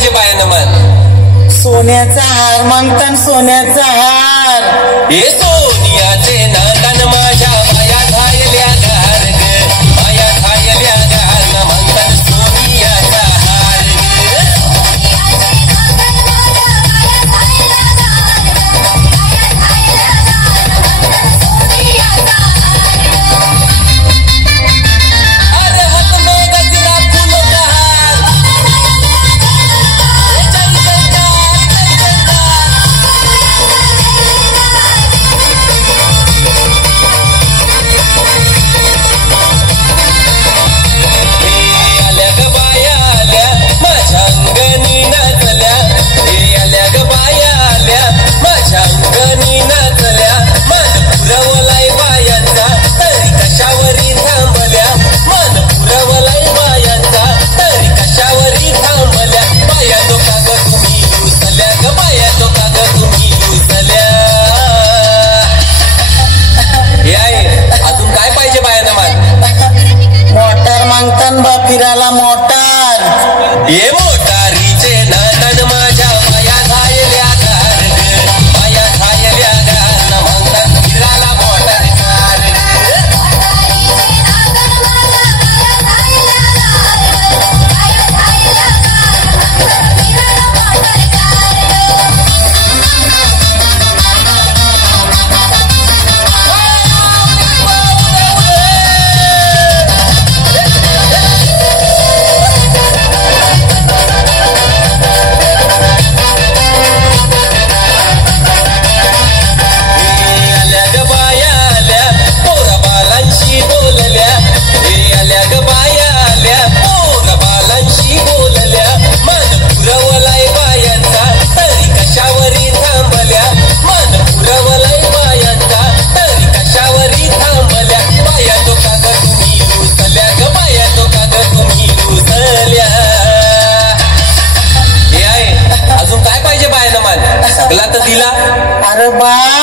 पाहिजे बायानं मन? सोन्याचा हार मागतान, सोन्याचा हार. हे सोनियाचे नातान माझ्या माया घायल्या गार ग, माया घायल्या गार न म्हणतान सोनियाचा हार फिरायला मोटार. ये मोटारीचे नातन माझ्या माया घायल्या गार ग, माया घायल्या गार न म्हणतात फिरायला मोटार कार. अरे बा